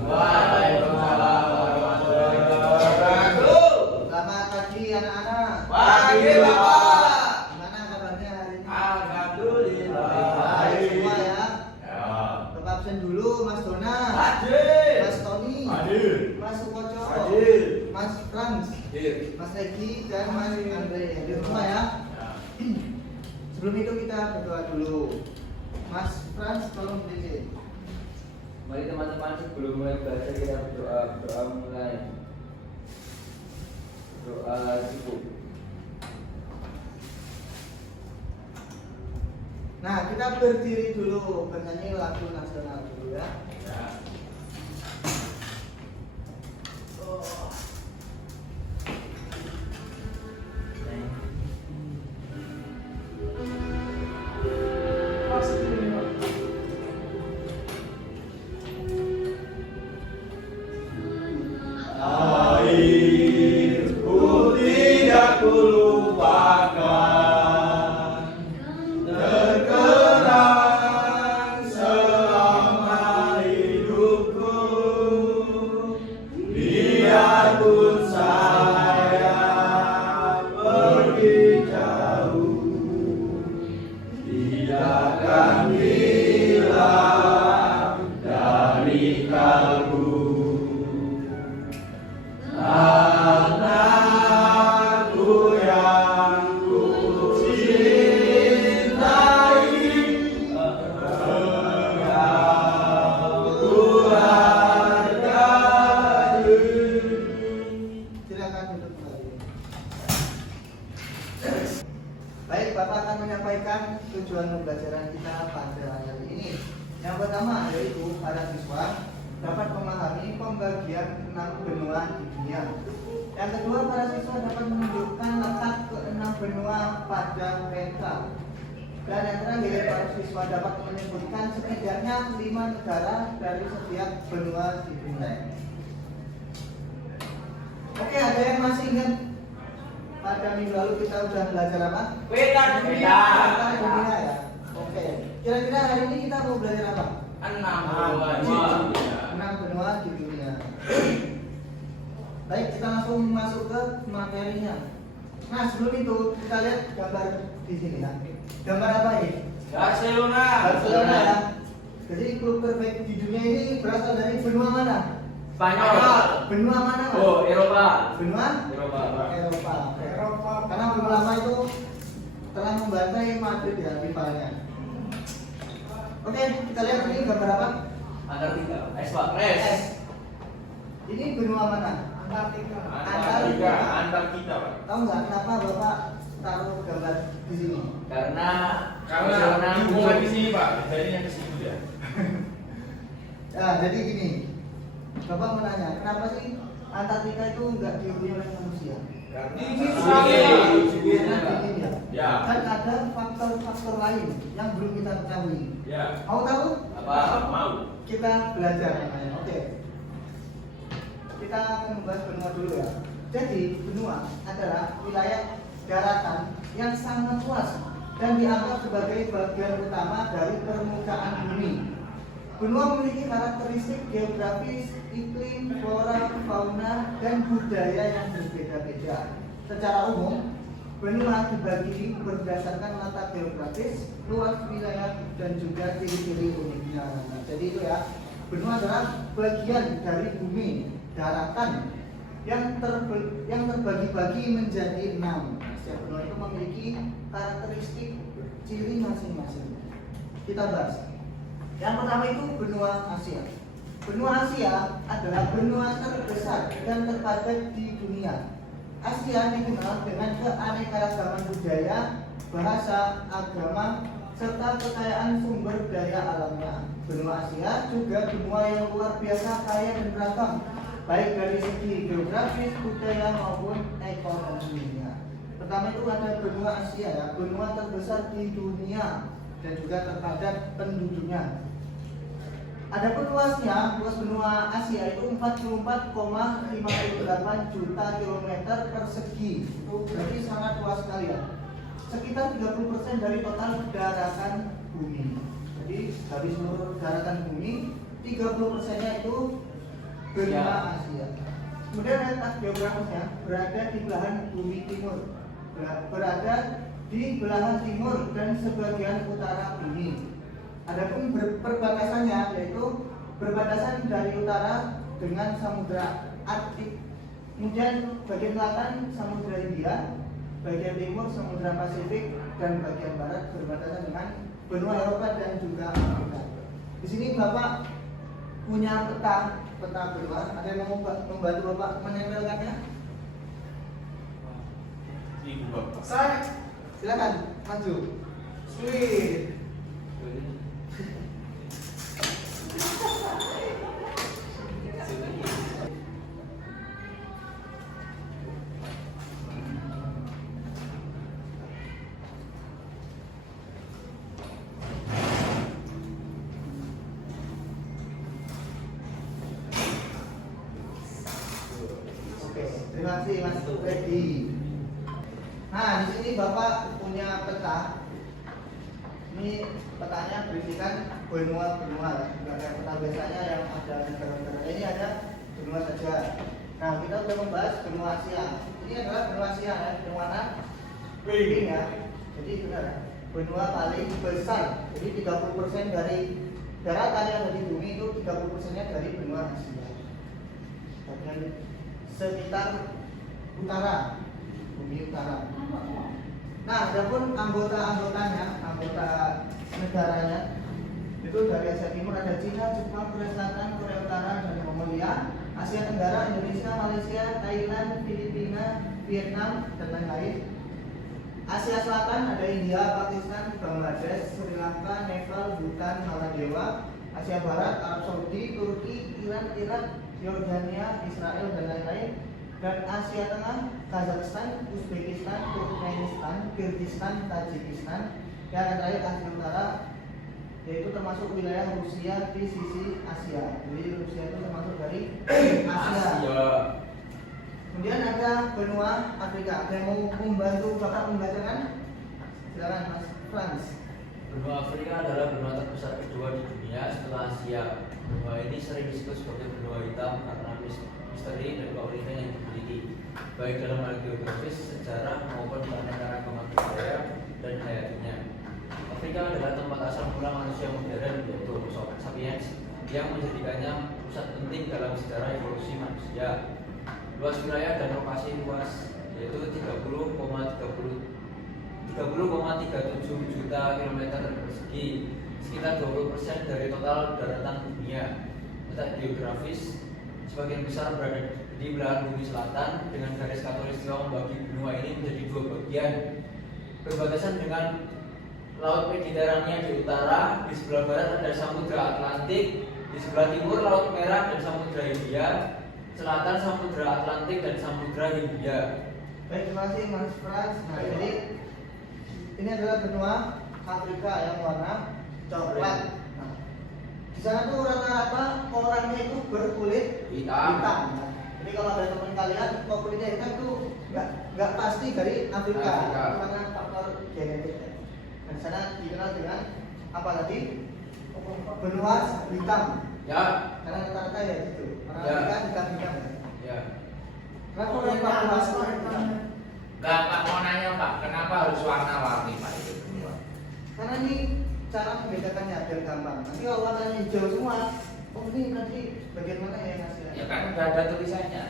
Waalaikumsalam warahmatullahi wabarakatuh. Selamat pagi anak-anak. Pagi Bapak. Gimana kabarnya hari ini? Alhamdulillah. Baik semua ya. Ya. Bapak absen dulu Mas Dona, Hadir. Mas Tony, Hadir. Mas Sukoco, Hadir. Mas Frans, Hadir. Mas Regi dan Mas Andre. Hadir semua ya. Sebelum itu kita berdoa dulu. Mas Frans tolong berdiri. Mari teman-teman sebelum mulai belajar kita berdoa mulai. Doa cukup. Nah, kita berdiri dulu bernyanyi lagu nasional dulu ya. Ya. Airku tidak kulupakan, terkenang selama hidupku. Biarpun saya pergi jauh, tidak akan hilang dari kalbu. Anakku yang ku cintai, engkau ku hargai. Silakan duduk kembali. Baik, Bapak akan menyampaikan tujuan pembelajaran kita pada hari ini. Yang pertama yaitu para siswa dapat memahami pembagian 6 benua di dunia. Yang kedua, para siswa dapat menunjukkan letak ke-6 benua pada peta. Dan yang terakhir, para siswa dapat menyebutkan setidaknya 5 negara dari setiap benua di dunia. Oke, ada yang masih ingat pada minggu lalu kita sudah belajar apa? Peta dunia. Peta dunia ya. Oke, kira-kira hari ini kita mau belajar apa? 6 benua di dunia. 6 benua di dunia. Baik, kita langsung masuk ke materinya. Nah, sebelum itu kita lihat gambar di sini ya. Gambar apa ini? Barcelona. Barcelona ya. Jadi klub terbaik di dunia ini berasal dari benua mana? Spanyol. Benua mana? Mas? Oh, Eropa. Benua? Eropa. Eropa. Karena benua lama itu telah membantai Madrid ya rivalnya. Oke, kita lihat ini gambar apa? Antartika. S. Ini benua mana? Antartika. Antartika. Antartika, Pak. Tahu nggak kenapa Bapak taruh gambar di sini? Karena hubungan di sini, Pak. Bedanya ke situ ya. Ya, jadi gini. Bapak menanya, kenapa sih Antartika itu nggak dihuni oleh manusia? Dingin Karena dingin ya. Ya. Dan ada faktor-faktor lain yang belum kita ketahui. Ya. Mau tahu? apa? Mau. Kita belajar namanya. Oke. Kita akan membahas benua dulu ya. Jadi benua adalah wilayah daratan yang sangat luas dan dianggap sebagai bagian utama dari permukaan bumi. Benua memiliki karakteristik geografis, iklim, flora, fauna, dan budaya yang berbeda-beda. Secara umum, benua dibagi berdasarkan letak geografis, luas wilayah, dan juga ciri-ciri uniknya. Nah, jadi itu ya, benua adalah bagian dari bumi daratan yang terbagi-bagi menjadi 6. Setiap benua itu memiliki karakteristik ciri masing-masing. Kita bahas. Yang pertama itu benua Asia. Benua Asia adalah benua terbesar dan terpadat di dunia. Asia dikenal dengan keanekaragaman budaya, bahasa, agama, serta kekayaan sumber daya alamnya. Benua Asia juga benua yang luar biasa kaya dan beragam, baik dari segi geografis, budaya maupun ekonominya. Pertama itu ada benua Asia ya, benua terbesar di dunia dan juga terpadat penduduknya. Adapun luasnya, luas benua Asia itu 44,58 juta kilometer persegi. Itu berarti sangat luas sekali ya. Sekitar 30% dari total daratan bumi. Jadi dari seluruh daratan bumi, 30%-nya itu benua Asia. Kemudian letak geografisnya berada di belahan bumi timur, berada di belahan timur dan sebagian utara bumi. Adapun perbatasannya yaitu berbatasan dari utara dengan Samudra Arktik, kemudian bagian selatan Samudra Hindia, bagian timur Samudra Pasifik, dan bagian barat berbatasan dengan benua Eropa dan juga Amerika. Di sini Bapak punya peta benua. Ada yang mau membantu Bapak menempelkannya? Ibu bapak. Saya, silakan maju. Sweet. Oke, terima kasih Mas Freddy. Nah, di sini Bapak punya peta. Ini petanya berisikan benua-benua. Enggak kayak peta biasanya yang ada negara-negara. Ini ada benua saja. Nah, kita sudah membahas benua Asia. Ini adalah benua Asia ya, benua mana? Ini ya. Jadi benar ya. Benua paling besar. Jadi 30% dari daratan yang ada di bumi itu 30%-nya dari benua Asia. Bagian sekitar utara, bumi utara. Nah, adapun anggota-anggotanya, anggota negaranya itu dari Asia Timur ada Cina, Jepang, Korea Selatan, Korea Utara, dan Mongolia. Asia Tenggara, Indonesia, Malaysia, Thailand, Filipina, Vietnam, dan lain-lain. Asia Selatan ada India, Pakistan, Bangladesh, Sri Lanka, Nepal, Bhutan, Maldives. Asia Barat, Arab Saudi, Turki, Iran, Irak, Yordania, Israel, dan lain-lain. Dan Asia Tengah, Kazakhstan, Uzbekistan, Turkmenistan, Kyrgyzstan, Tajikistan. Dan terakhir Asia Utara, yaitu termasuk wilayah Rusia di sisi Asia. Jadi Rusia itu termasuk dari Asia. Kemudian ada benua Afrika. Ada yang mau membantu Bapak membacakan? Silakan Mas Frans. Benua Afrika adalah benua terbesar kedua di dunia setelah Asia. Benua ini sering disebut sebagai benua hitam karena misteri dan keunikan yang dimiliki, baik dalam hal geografis, sejarah maupun keanekaragaman budaya dan hayatinya. Afrika adalah tempat asal mula manusia modern yaitu Homo sapiens yang menjadikannya pusat penting dalam sejarah evolusi manusia. Luas wilayah dan lokasi luas yaitu 30,37 juta kilometer persegi, sekitar 20% dari total daratan dunia. Letak geografis sebagian besar berada di belahan bumi selatan dengan garis khatulistiwa membagi benua ini menjadi dua bagian. Berbatasan dengan Laut Mediterania di utara, di sebelah barat ada Samudra Atlantik, di sebelah timur Laut Merah dan Samudra Hindia, selatan Samudra Atlantik dan Samudra Hindia. Baik, terima kasih Mas Frans. Nah, jadi ini adalah benua Afrika yang warna coklat. Nah, di sana tuh rata-rata orangnya itu berkulit hitam. Nah, jadi kalau ada teman kalian kok kulitnya hitam tuh nggak pasti dari Afrika. Karena faktor genetik. Dan sana dikenal dengan apa tadi? Benua hitam. Ya. Karena rata-rata ya gitu. Orang Ya. Afrika hitam-hitam. Ya. Kenapa benua hitam? Enggak, Pak mau nanya Pak, kenapa harus warna-warni Pak itu semua? Karena ini cara membedakannya biar gampang. Nanti kalau warnanya hijau semua, oh ini nanti bagian mana ya hasilnya? Ya kan udah ada tulisannya.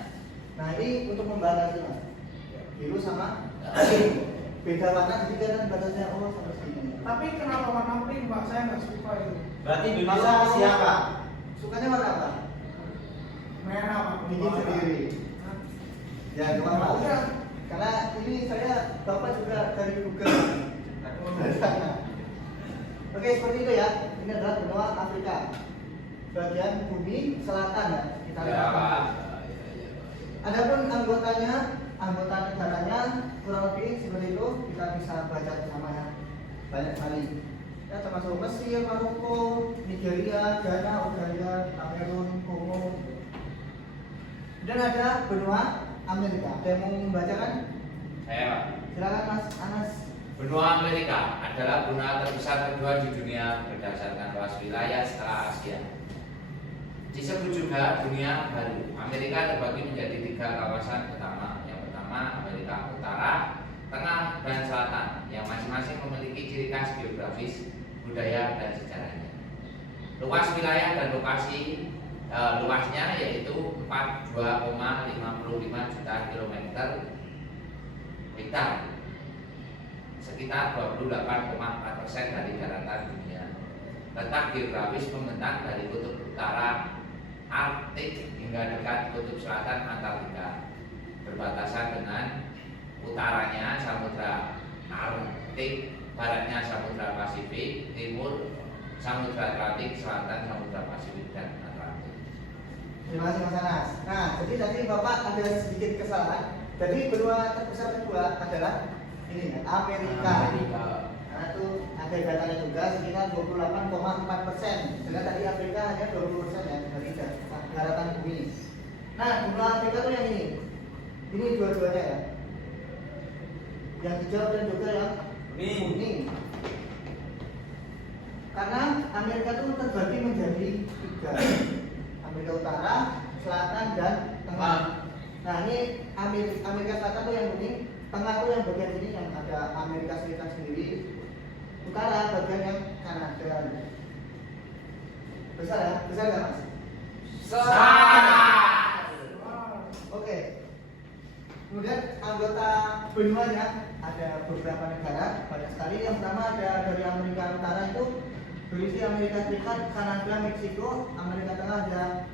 Nah ini untuk membatasi Mas. Biru sama pink. Beda warna jadi kan batasnya oh sama segini. Tapi kenapa warna pink Pak? Saya nggak suka itu. Berarti Kalau Indonesia siapa? Sukanya warna apa? Merah Pak. Bikin sendiri. Ya cuma Nah, udah. karena ini saya bapak juga dari Google. Dari sana. Oke seperti itu ya. Ini adalah benua Afrika. Bagian bumi selatan ya. Kita Ya, lihat. Pak. Adapun anggotanya, anggota negaranya kurang lebih seperti itu. Kita bisa baca bersama ya. Banyak sekali. Ya termasuk Mesir, Maroko, Nigeria, Ghana, Uganda, Kamerun, Kongo. Dan ada benua Amerika. Ada yang mau membacakan? Saya Pak. Silakan Mas Anas. Benua Amerika adalah benua terbesar kedua di dunia berdasarkan luas wilayah setelah Asia. Disebut juga dunia baru. Amerika terbagi menjadi 3 kawasan utama. Yang pertama Amerika Utara, Tengah, dan Selatan, yang masing-masing memiliki ciri khas geografis, budaya, dan sejarahnya. Luas wilayah dan lokasi luasnya yaitu 42,55 juta kilometer hektar, sekitar 28,4% dari daratan dunia. Letak geografis membentang dari kutub utara Arktik hingga dekat kutub selatan Antartika, berbatasan dengan utaranya Samudra Arktik, baratnya Samudra Pasifik, timur Samudra Atlantik, selatan Samudra Pasifik dan Atlantik. Terima kasih Mas Anas. Nah, jadi tadi Bapak ada sedikit kesalahan. Jadi benua terbesar kedua adalah ini Amerika. Karena itu ada datanya juga sekitar 28,4%. Sedangkan tadi Afrika hanya 20% ya dari daratan bumi. Nah, benua Afrika itu yang ini. Ini dua-duanya ya. Yang hijau dan juga yang kuning. Karena Amerika itu terbagi menjadi 3. Amerika Utara, Selatan, dan Tengah. Nah, ini Amerika Selatan tuh yang kuning, Tengah tuh yang bagian ini yang ada Amerika Serikat sendiri, Utara bagian yang Kanada. Besar ya? Besar nggak Mas? Oke. Kemudian anggota benuanya ada beberapa negara, banyak sekali. Yang pertama ada dari Amerika Utara itu berisi Amerika Serikat, Kanada, Meksiko. Amerika Tengah ada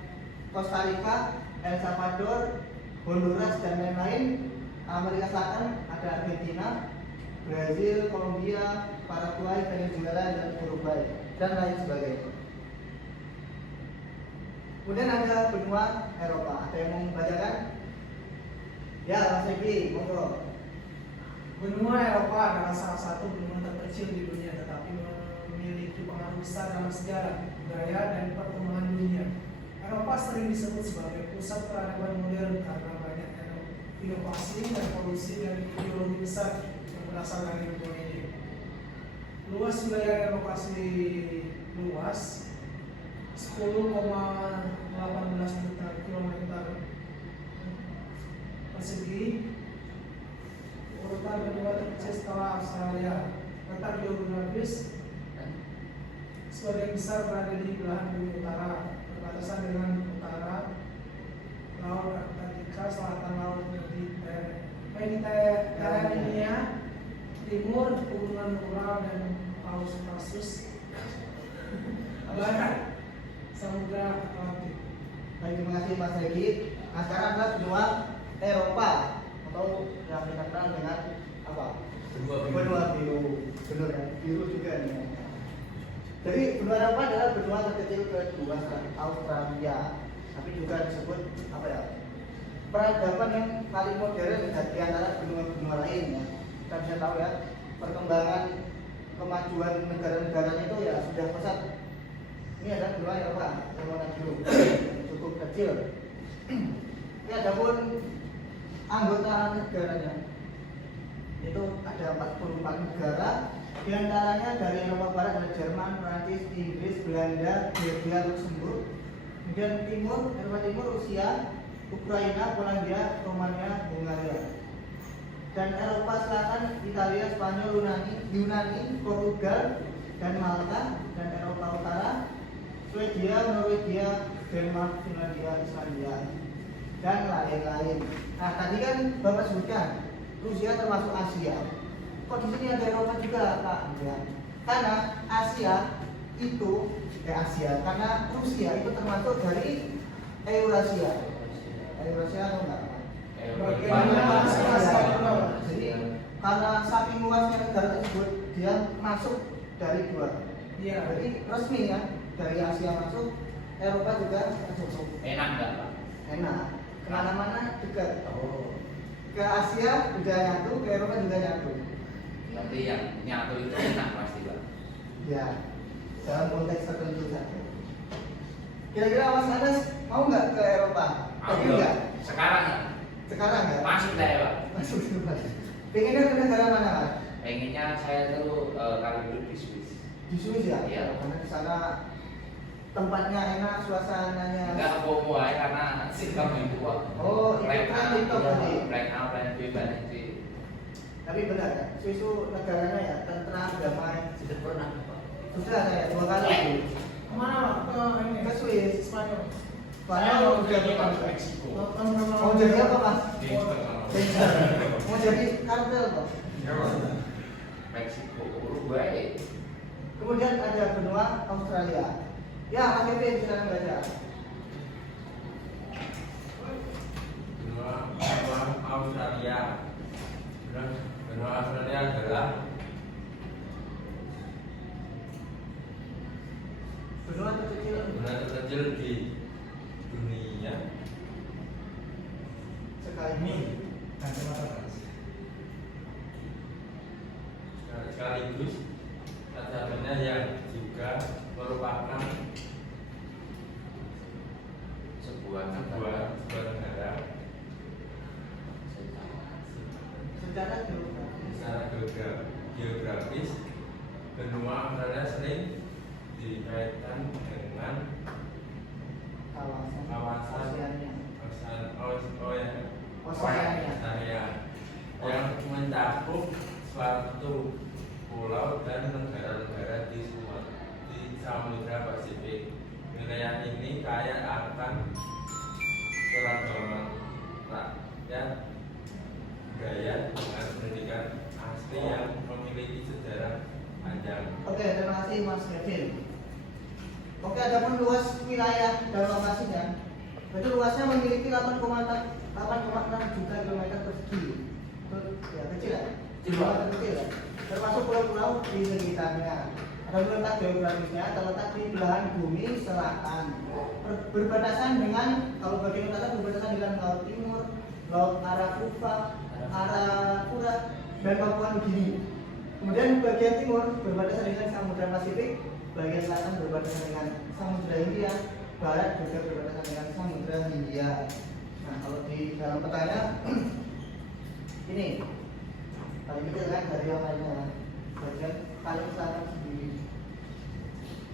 Costa Rica, El Salvador, Honduras, dan lain-lain. Amerika Selatan ada Argentina, Brazil, Kolombia, Paraguay, Venezuela, dan Uruguay, dan lain sebagainya. Kemudian ada benua Eropa. Ada yang mau membacakan? Ya, Mas Egi, monggo. Benua Eropa adalah salah satu benua terkecil di dunia, tetapi memiliki pengaruh besar dalam sejarah, budaya, dan perkembangan dunia. Eropa sering disebut sebagai pusat peradaban modern karena banyak inovasi dan polusi dan ideologi besar yang berasal dari benua ini. Luas wilayah Eropa luas 10,18 juta kilometer persegi. Urutan kedua terkecil setelah Australia. Letak geografis sebagian besar berada di belahan bumi utara, berbatasan dengan utara Laut Atlantika, selatan Laut Mediterania, timur pegunungan Ural dan Kaukasus, barat Samudra Atlantik. Baik, terima kasih Mas Egi. Nah, sekarang adalah benua Eropa atau yang kita kenal dengan apa? Benua biru. Benar ya, biru juga nih. Jadi benua Eropa adalah benua terkecil kedua setelah Australia, tapi juga disebut apa ya? Peradaban yang paling modern di antara benua-benua lain ya. Kita bisa tahu ya, perkembangan kemajuan negara-negaranya itu ya sudah pesat. Ini adalah benua Eropa, benua biru, cukup kecil. Ini adapun anggota negaranya itu ada 44 negara, di antaranya dari Eropa Barat ada Jerman, Prancis, Inggris, Belanda, Belgia, Luxembourg. Kemudian timur, Eropa Timur, Rusia, Ukraina, Polandia, Romania, Hungaria. Dan Eropa Selatan, Italia, Spanyol, Yunani, Portugal, dan Malta. Dan Eropa Utara, Swedia, Norwegia, Denmark, Finlandia, Islandia, dan lain-lain. Nah, tadi kan Bapak sebutkan Rusia termasuk Asia. Kok di sini ada Eropa juga, Pak? Ya. Karena Asia itu Asia, karena Rusia itu termasuk dari Eurasia. Eurasia atau enggak? Jadi karena saking luasnya negara tersebut, dia masuk dari 2. Iya. Jadi resmi kan, dari Asia masuk, Eropa juga masuk. Enak nggak Pak? Enak. Kemana-mana dekat. Oh, Ke Asia udah nyatu, ke Eropa juga nyatu. berarti yang nyatu itu enak pasti Pak. Ya, dalam konteks tertentu saja. Kira-kira Mas Anas mau nggak ke Eropa? Pengen nggak? Sekarang ya? Sekarang nggak? Masuk saya Pak. Masuk ke pengennya ke negara mana Mas? Pengennya saya tuh kalau duduk di Swiss. Di Swiss ya? Iya. Karena di sana tempatnya enak, suasananya. Enggak FOMO aja karena sikap itu kok. Oh, itu Plan kan A, TikTok tadi. plan A, plan B, plan C. Tapi benar kan, Swiss itu negaranya ya tentram, damai. Sudah pernah Pak. Sudah saya 2 kali. Kemana Pak? Ke ini? Ke Swiss. Spanyol. Soalnya Saya mau jadi Meksiko. mau jadi apa mas? Gangster. Gangster. Mau jadi kartel kok. Meksiko, Uruguay. Kemudian ada benua Australia. Ya, Mas Kevin silakan baca. Benua Australia. Benua Australia adalah Benua terkecil. benua terkecil di dunia. Sekali. Sekaligus satu-satunya yang juga merupakan Sebuah negara Secara geografis. secara geografis. Benua Australia sering dikaitkan dengan Kawasan Oceania. Oceania yang mencakup suatu pulau dan negara-negara di Samudra Pasifik. Wilayah ini kaya akan keragaman rakyat, budaya, dan pendidikan asli yang memiliki sejarah panjang. Oke, terima kasih Mas Kevin. Oke, adapun luas wilayah dan lokasinya, jadi luasnya memiliki 8,6 juta kilometer persegi. Itu ya kecil ya, kilometer kecil ya. Termasuk pulau-pulau di sekitarnya. Ada letak geografisnya terletak di belahan bumi selatan. Berbatasan dengan, kalau bagian utara berbatasan dengan Laut Timur, Laut Arafura, dan Papua Nugini. Kemudian bagian timur berbatasan dengan Samudra Pasifik, bagian selatan berbatasan dengan Samudra Hindia, barat juga berbatasan dengan Samudra Hindia. Nah, kalau di dalam petanya ini paling kecil kan dari yang lainnya, bagian paling selatan sendiri.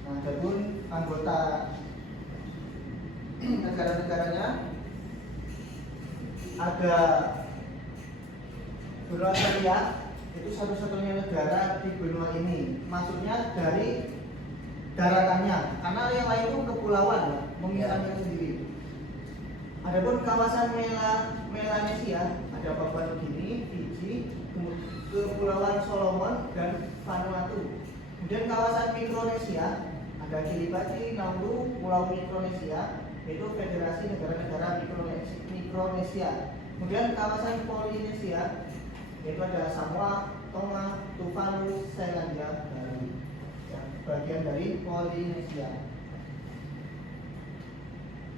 Nah, adapun anggota negara-negaranya ada benua Australia, itu satu-satunya negara di benua ini. Maksudnya dari daratannya, karena yang lain itu kepulauan ya, memisahkan sendiri. Adapun kawasan Melanesia ada Papua Nugini, Fiji, Kepulauan Solomon dan Vanuatu. Kemudian kawasan Mikronesia ada Kiribati, Nauru, Pulau Mikronesia, yaitu Federasi Negara-Negara Mikronesia. Kemudian kawasan Polinesia yaitu ada Samoa, Tonga, Tuvalu, Selandia Baru, ya, bagian dari Polinesia.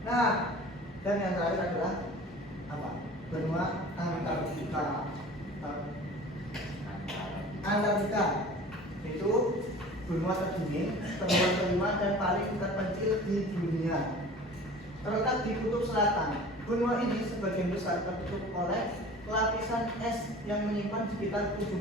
Nah, dan yang terakhir adalah apa? Benua Antartika. Antartika itu benua tertinggi, benua kelima dan paling terpencil di dunia. Terletak di kutub selatan. Benua ini sebagian besar tertutup oleh lapisan es yang menyimpan sekitar 70%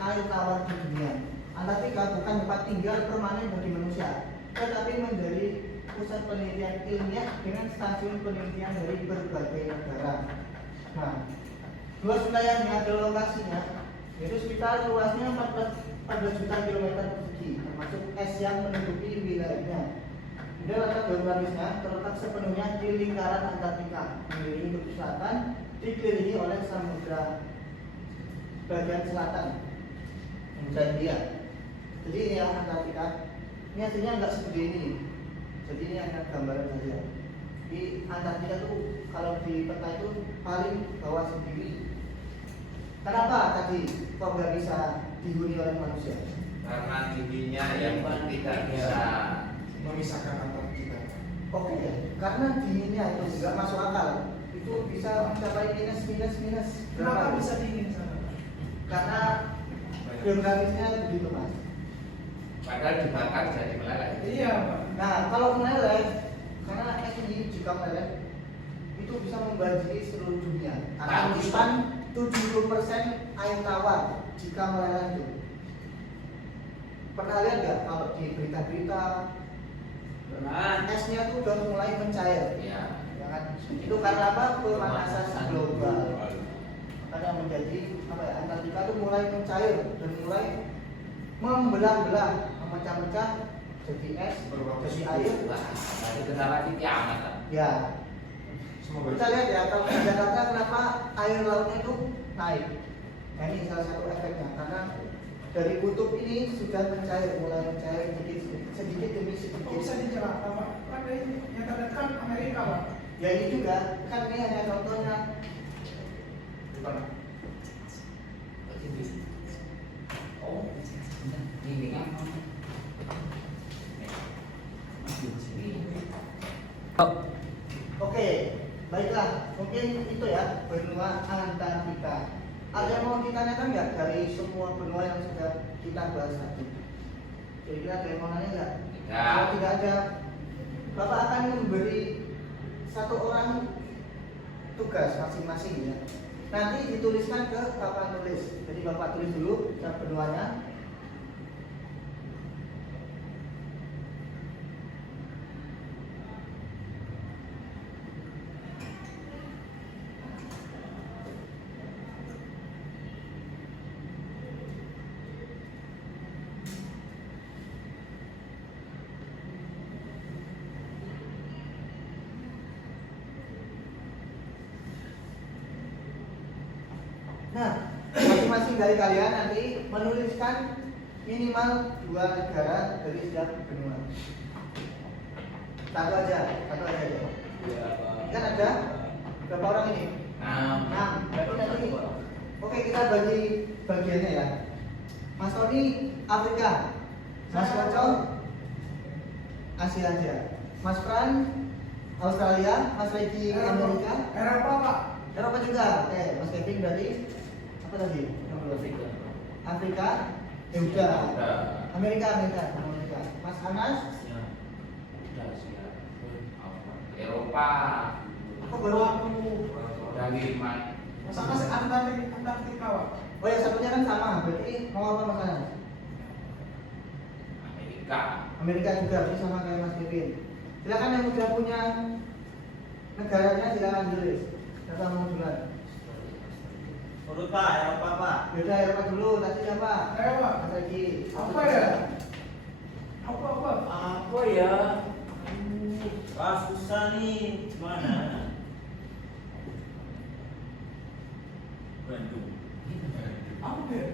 air tawar di dunia. Antartika bukan tempat tinggal permanen bagi manusia, tetapi menjadi pusat penelitian ilmiah dengan stasiun penelitian dari berbagai negara. Nah, luas wilayahnya ada lokasinya, yaitu sekitar luasnya 14 juta kilometer persegi, termasuk es yang menutupi wilayahnya. Kemudian letak geografisnya terletak sepenuhnya di lingkaran Antartika, mengelilingi kutub selatan, dikelilingi oleh samudra bagian selatan, Samudra Hindia. Jadi ini ya Antartika. Ini aslinya nggak seperti ini. Jadi ini hanya gambaran saja. Di Antartika tuh kalau di peta itu paling bawah sendiri. Kenapa tadi kok nggak bisa dihuni oleh manusia? Karena dinginnya yang tidak bisa Memisahkan antar kita. Oke ya, karena dinginnya itu nggak masuk akal. Itu bisa mencapai minus. Kenapa bisa dingin sana? Karena geografisnya begitu mas. padahal dibakar jadi meleleh. Iya Pak. Nah kalau meleleh, karena es ini jika meleleh itu bisa membanjiri seluruh dunia. Karena menyimpan 70% air tawar jika meleleh itu. Pernah lihat nggak kalau di berita-berita esnya tuh udah mulai mencair. Ya. Ya kan? Itu karena apa? Pemanasan global. Makanya menjadi apa ya? Antartika itu mulai mencair dan mulai membelah-belah, memecah-mecah jadi es, jadi air. Wah, berarti bentar lagi kiamat kan? Ya. Kita lihat ya, kalau di Jakarta kenapa air lautnya itu naik? Nah, ini salah satu efeknya karena dari kutub ini sudah mencair, mulai mencair sedikit demi sedikit. Kok bisa dijelaskan Pak? Kan ini yang terdekat Amerika Pak. Ya ini juga kan ini hanya contohnya. Oh, ini kan. Oke, baiklah. Mungkin itu ya benua Antartika. Ada yang mau ditanyakan nggak dari semua benua yang sudah kita bahas tadi? Kira-kira ada yang mau nanya nggak? Tidak. Kalau tidak ada, Bapak akan memberi satu orang tugas masing-masing ya. Nanti dituliskan ke papan tulis. Jadi Bapak tulis dulu benuanya. Nah, masing-masing dari kalian nanti menuliskan minimal 2 negara dari setiap benua. Satu aja ya. Kan ada berapa orang ini? 6. Berarti nanti, oke kita bagi bagiannya ya. Mas Tony Afrika, Mas Kocok Asia aja, Mas Fran Australia, Mas Regi Amerika, Eropa Pak. Eropa juga. Oke, Mas Kevin berarti apa tadi? Afrika. Ya udah. Amerika. Mas Anas. Eropa. Kok baru aku? Dan Jerman. Mas Anas Antartika Pak. Oh ya satunya kan sama. Berarti mau apa Mas Anas? Amerika juga, berarti sama kayak Mas Kevin. Silakan yang sudah punya negaranya silakan tulis. Siapa mau duluan? Urut Pak, Eropa Pak. Yaudah Eropa dulu, tadi siapa? Ayo Pak. Mas Regi. Apa ya? Apa? Apa ya? Wah susah nih, gimana? Bandung. Apa ya?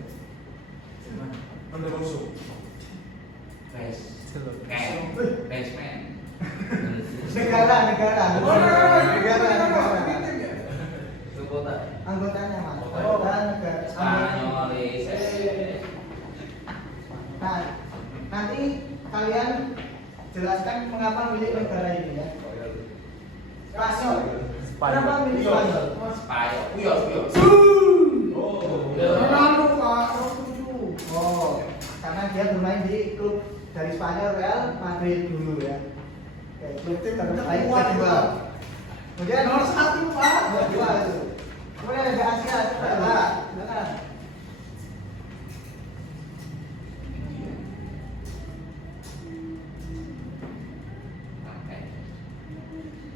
Basement. Negara. Itu kota. Anggotanya Mas. Kota. Anggota negara. Spanyol, Nah, nanti kalian jelaskan mengapa milih negara ini ya. Spanyol. Kenapa milih Spanyol? Spanyol. Ronaldo Pak, setuju. Oh, karena dia bermain di klub dari Spanyol Real Madrid dulu ya. Oke, klub terbaik kedua. Kemudian Nomor 1 Pak. kedua itu. Kemudian ada Asia, Pak. Silakan.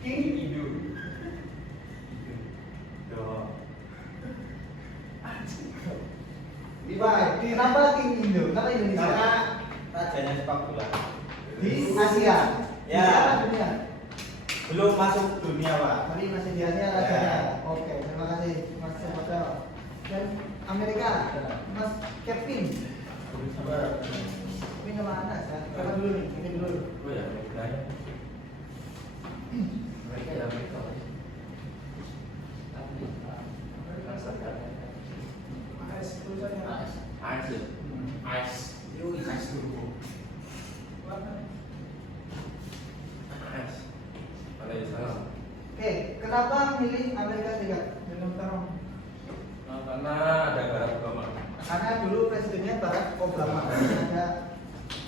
King Indo. Kenapa King Indo? Kenapa Indonesia? Karena rajanya sepak bola. Di Asia. Di Ya. mana dunia? Belum masuk dunia Pak. Tapi masih di Asia rajanya. Oke, terima kasih Mas Samuel. Dan Amerika, Mas Kevin. Kevin sama Anas ya. Siapa dulu nih? Kevin dulu. Oh ya, Amerika. Mereka ya Amerika. AS tulisannya. Oke, kenapa milih Amerika Serikat? Dengan terong. Karena ada Barack Obama. Karena dulu presidennya Barack Obama. Ada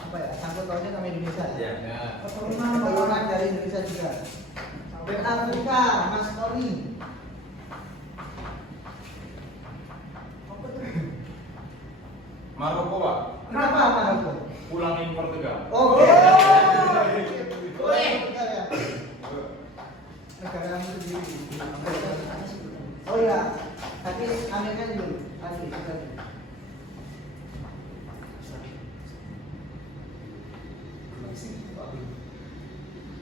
apa ya? Sangkut pautnya sama Indonesia. Ya. Keturunan dari Indonesia juga. Dan Afrika, Mas Tony. Maroko Pak. Kenapa Maroko? Pulang impor tegal. Oke. Bentar ya. Negara yang sendiri. Oh iya, tapi Amerika dulu. Asli.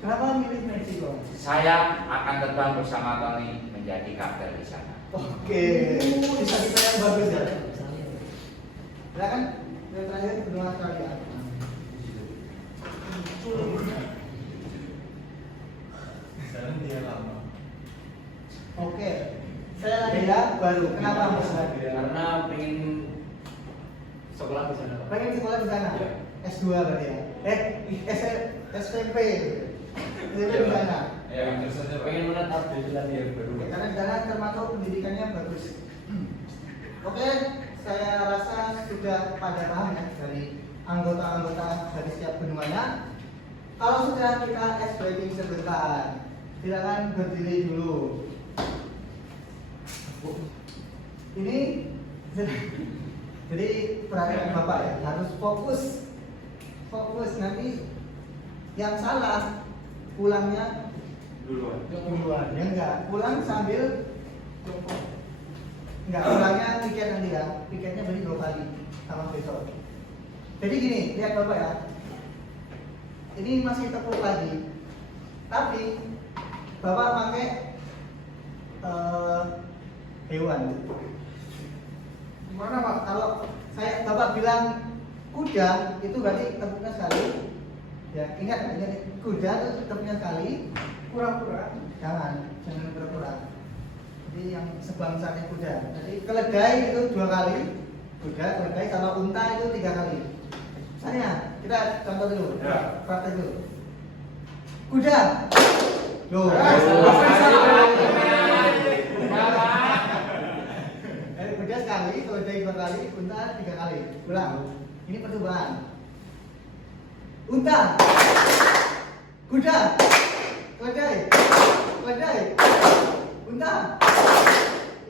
Kenapa milih Meksiko? Saya akan terbang bersama Tony menjadi kapten di sana. Oke, bisa kita yang bagus ya. Silakan yang terakhir benua Australia. Sekarang dia lama. Oke, saya lagi ya baru. Kenapa Mas? Karena pengen sekolah di sana. Pak. Pengen sekolah di sana. Iya. S2 berarti ya. SMP. Jadi di sana. Ya, terus saja Pak. Pengen menetap di Finlandia yang baru. Karena di sana termasuk pendidikannya bagus. Oke, saya rasa sudah pada paham ya dari anggota-anggota dari setiap benuanya. Kalau sudah kita ice breaking sebentar, silakan berdiri dulu. Ini jadi perhatian Bapak ya, harus fokus nanti yang salah pulangnya duluan ya enggak, pulang sambil enggak, pulangnya tiket nanti ya, tiketnya beli 2 kali sama besok. Jadi gini, lihat Bapak ya, ini masih tepuk lagi, tapi Bapak pakai hewan. Gimana Pak? Kalau saya Bapak bilang kuda, itu berarti tepuknya sekali. Ya, ingat ini kuda itu tepuknya sekali. Pura-pura. Jangan pura-pura. Jadi yang sebangsanya kuda. Jadi keledai itu 2 kali. Kuda, keledai sama unta itu 3 kali. Misalnya, kita contoh dulu. Ya. Praktek dulu. Kuda. Loh. Kuda sekali, keledai 2 kali, unta 3 kali. Ulang. Ini percobaan. Unta. Kuda. Keledai. Keledai. Unta.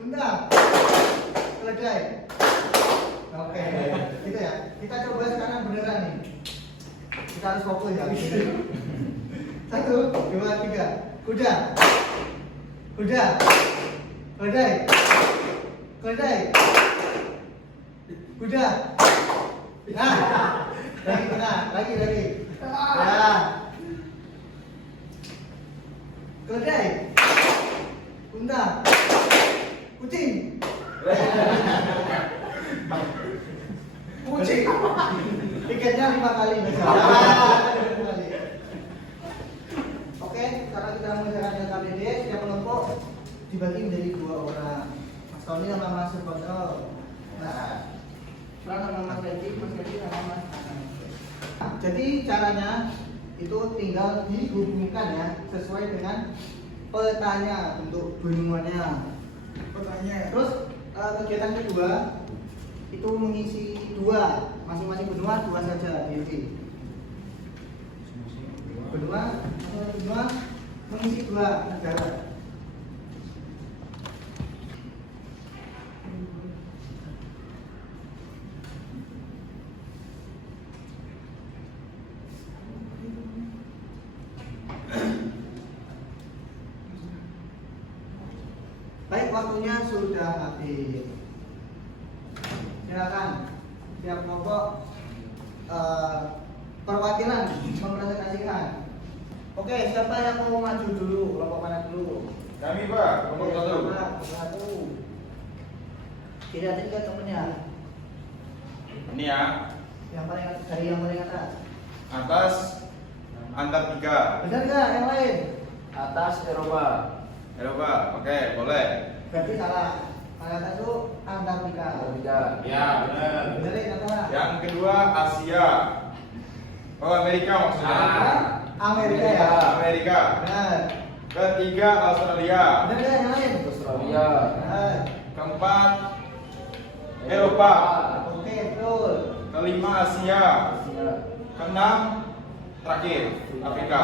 Unta. Keledai. Oke, gitu ya. Kita coba sekarang beneran nih. Kita harus fokus ya. 1, 2, 3. Kuda. Kuda. Keledai. Keledai. Kuda. Nah, lagi. Ya. Keledai. Unta. Kucing. Kucing. Tiketnya 5 kali besok. Oke, sekarang kita mengerjakan LKPD. Setiap kelompok dibagi menjadi 2 orang. Mas Tony sama Mas Kontrol. Nah, sama Mas Leti sama Mas Anan. Jadi caranya itu tinggal dihubungkan ya sesuai dengan petanya untuk benuanya. Pertanyaan. Terus kegiatan kedua itu mengisi 2, masing-masing benua 2 saja di benua mengisi 2 negara. Baik, waktunya sudah habis. Silakan setiap kelompok perwakilan mempresentasikan. Oke, siapa yang mau maju dulu? Kelompok mana dulu? Kami Pak, kelompok 1. Satu. Tidak ada 3 temennya. Ini ya, Yang paling dari yang paling atas. atas Antartika. Benar nggak? Yang lain? Atas Eropa. Eropa, oke, boleh. Berarti salah. Paling atas itu Antartika. Antartika. Ya, benar. Benar ya kata? Yang kedua Asia. Oh, Amerika maksudnya. Amerika ya. Amerika. Benar. Ketiga Australia. Benar nggak yang lain? Australia. Benar. Keempat Eropa. Oke, betul. Kelima Asia. Asia. Keenam terakhir Afrika.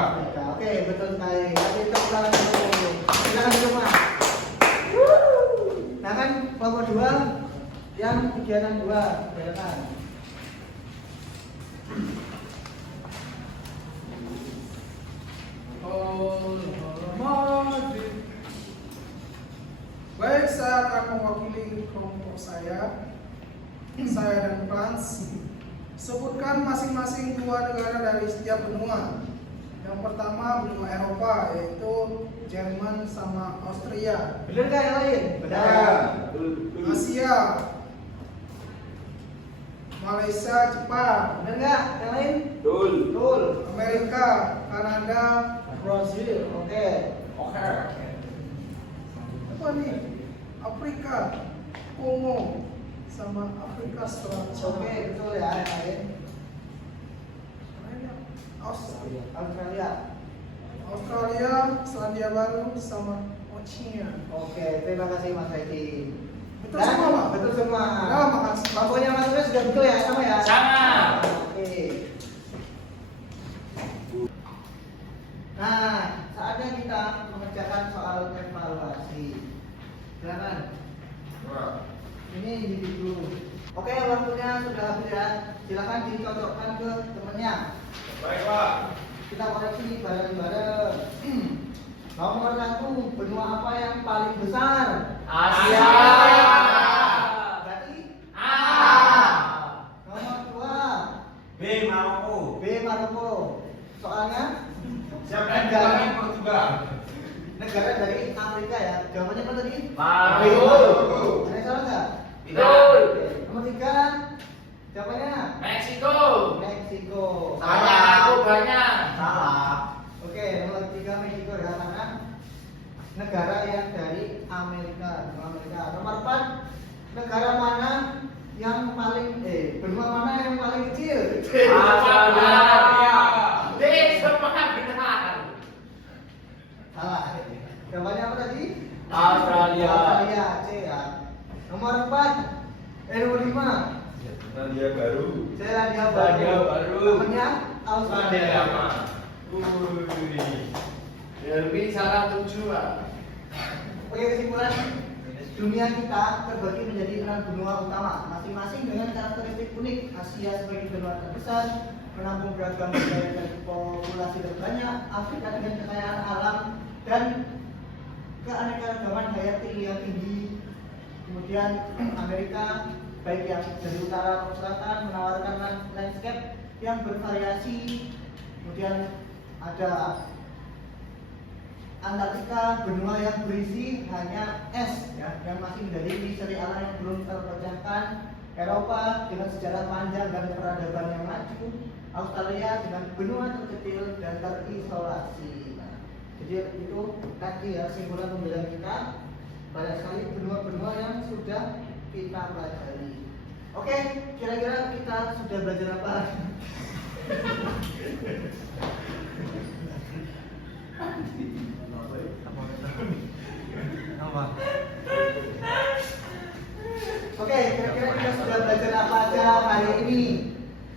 Oke, betul sekali. Tapi tepuk tangan dulu. Silakan duduk Mas. Nah kan kelompok 2 yang kegiatan 2, silakan. saya akan mewakili kelompok saya dan Frans. Sebutkan masing-masing 2 negara dari setiap benua. Yang pertama benua Eropa, yaitu Jerman sama Austria. Bener nggak yang lain? Asia, Malaysia, Jepang. Bener nggak yang lain? Betul. Betul. Amerika, Kanada, Brazil. Oke. apa nih? Afrika, Kongo, sama Afrika Selatan. Oke, betul ya yang lain. Australia, Australia. Selandia Baru, sama Oceania. Oke, terima kasih Mas Hedi. Betul semua, Pak? Betul semua. Ya, makasih. Pokoknya Mas Hedi sudah betul ya, sama ya? Sama. Oke. Nah, saatnya kita mengerjakan soal evaluasi. Silakan. Ini individu. Oke, waktunya sudah habis ya. Silakan dicocokkan ke temannya. Baik, Pak. Kita koreksi bareng-bareng. Nomor 1, benua apa yang paling besar? Asia. Berarti A. nomor 2, B. Maroko. B. Maroko. Soalnya Siapa yang bilangin Portugal? negara dari Afrika ya. Jawabannya apa tadi? Maroko. Ada yang salah nggak? Betul. Oke. Nomor 3, jawabannya Meksiko. Meksiko. Tanya aku banyak. Salah. Oke, nomor 3 Meksiko ya, karena negara yang dari Amerika. Nomor 4, negara mana yang paling benua mana yang paling kecil? Australia. D semua benar. Salah. Jawabannya apa tadi? Australia. Australia, C ya. Nomor 5, Selandia Baru. Selandia Selandia Baru. Baru. Namanya Australia. Derby salah tujuan. Oke, kesimpulan dunia kita terbagi menjadi 6 benua utama, masing-masing dengan karakteristik unik. Asia sebagai benua terbesar, menampung beragam budaya dan populasi terbanyak. Afrika dengan kekayaan alam dan keanekaragaman hayati yang tinggi. Kemudian Amerika baik yang dari utara ke selatan menawarkan landscape yang bervariasi. Kemudian ada Antartika, benua yang berisi hanya es ya, yang masih menjadi misteri alam yang belum terpecahkan. Eropa dengan sejarah panjang dan peradaban yang maju. Australia dengan benua terkecil dan terisolasi. Nah, jadi itu tadi ya kesimpulan pembelajaran kita. Banyak sekali benua-benua yang sudah kita pelajari. Oke, kira-kira kita sudah belajar apa? Oke, kira-kira kita sudah belajar apa aja hari ini?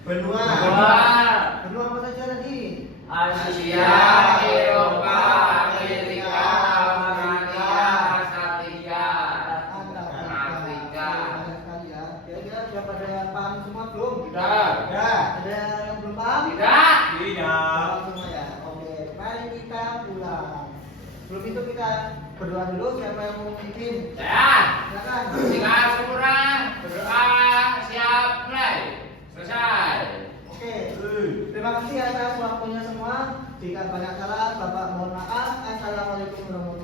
Benua. Benua apa saja tadi? Asia, Eropa, Amerika, Australia, Asia, dan Afrika. Banyak sekali ya. Kira-kira sudah pada paham semua belum? Sudah. Ada yang belum paham? Tidak. Paham semua ya. Oke, mari kita pulang. Sebelum itu kita berdoa dulu. Siapa yang mau memimpin? Saya. Silakan. Jika sempurna, berdoa, siap, mulai. Selesai. Oke. Terima kasih atas waktunya semua. Jika banyak salah, Bapak mohon maaf. Assalamualaikum warahmatullahi wabarakatuh.